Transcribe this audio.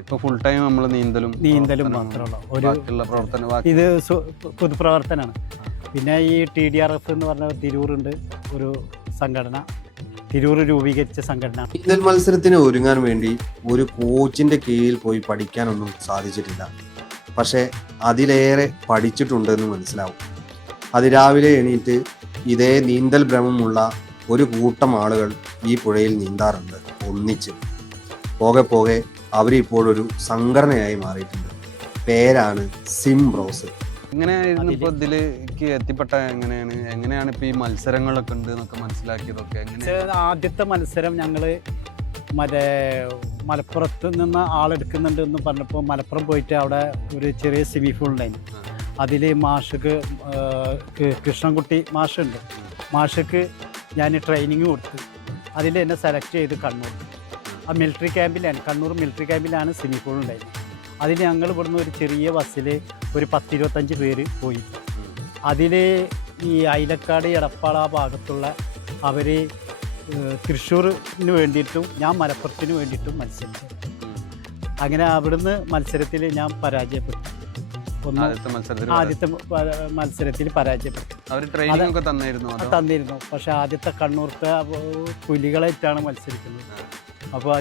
ഇപ്പൊ full time നമ്മൾ നീന്തലും മാത്രമുള്ള ഒരു പ്രവർത്തനം. ഇത് പൊതുപ്രവർത്തനമാണ്. പിന്നെ ഈ TDRF എന്ന് പറഞ്ഞ തിരൂറുണ്ട് ഒരു സംഘടന, തിരൂർ രൂപീകരിച്ച സംഘടന. നീന്തൽ മത്സരത്തിന് ഒരുങ്ങാൻ വേണ്ടി ഒരു കോച്ചിന്റെ കീഴിൽ പോയി പഠിക്കാനൊന്നും സാധിച്ചിട്ടില്ല. പക്ഷെ അതിലേറെ പഠിച്ചിട്ടുണ്ടെന്ന് മനസ്സിലാവും. അതിരാവിലെ എണീറ്റ് ഇതേ നീന്തൽ ഭ്രമമുള്ള ഒരു കൂട്ടം ആളുകൾ ഈ പുഴയിൽ നീന്താറുണ്ട് ഒന്നിച്ച്. പോകെ പോകെ അവരിപ്പോഴൊരു സംഘടനയായി മാറിയിട്ടുണ്ട്. പേരാണ് സിംബ്രോസ്. എങ്ങനെയായിരുന്നു ഇപ്പൊ ഇതിലേക്ക് എത്തിപ്പെട്ട? എങ്ങനെയാണ് ഇപ്പൊ ഈ മത്സരങ്ങളൊക്കെ ഉണ്ട് എന്നൊക്കെ മനസ്സിലാക്കിയതൊക്കെ? ആദ്യത്തെ മത്സരം ഞങ്ങള് മലപ്പുറത്ത് നിന്ന് ആളെടുക്കുന്നുണ്ട് എന്ന് പറഞ്ഞപ്പോൾ മലപ്പുറം പോയിട്ട് അവിടെ ഒരു ചെറിയ സെമിഫൈനൽ ഉണ്ടായിരുന്നു. അതിൽ മാഷക്ക് കൃഷ്ണൻകുട്ടി മാഷുണ്ട്, മാഷക്ക് ഞാൻ ട്രെയിനിങ് കൊടുത്തു. അതിൽ എന്നെ സെലക്ട് ചെയ്ത് കണ്ണൂർ മിലിറ്ററി ക്യാമ്പിലാണ്, കണ്ണൂർ മിലിറ്ററി ക്യാമ്പിലാണ് സെമിഫൈനൽ ഉണ്ടായിരുന്നത്. അതിൽ ഞങ്ങൾ ഇവിടുന്ന് ഒരു ചെറിയ ബസ്സിൽ ഒരു 10-25 പേര് പോയി. അതിൽ ഈ അയിലക്കാട് എടപ്പാള ആ ഭാഗത്തുള്ള അവർ തൃശ്ശൂരിന് വേണ്ടിയിട്ടും ഞാൻ മലപ്പുറത്തിന് വേണ്ടിയിട്ടും മത്സരിച്ചു. അങ്ങനെ അവിടുന്ന് മത്സരത്തിൽ ഞാൻ പരാജയപ്പെട്ടു. ആദ്യത്തെ മത്സരത്തിൽ പരാജയപ്പെട്ടു. തന്നിരുന്നു. പക്ഷെ ആദ്യത്തെ കണ്ണൂർത്തെ പുലികളായിട്ടാണ് മത്സരിക്കുന്നത്. അപ്പോൾ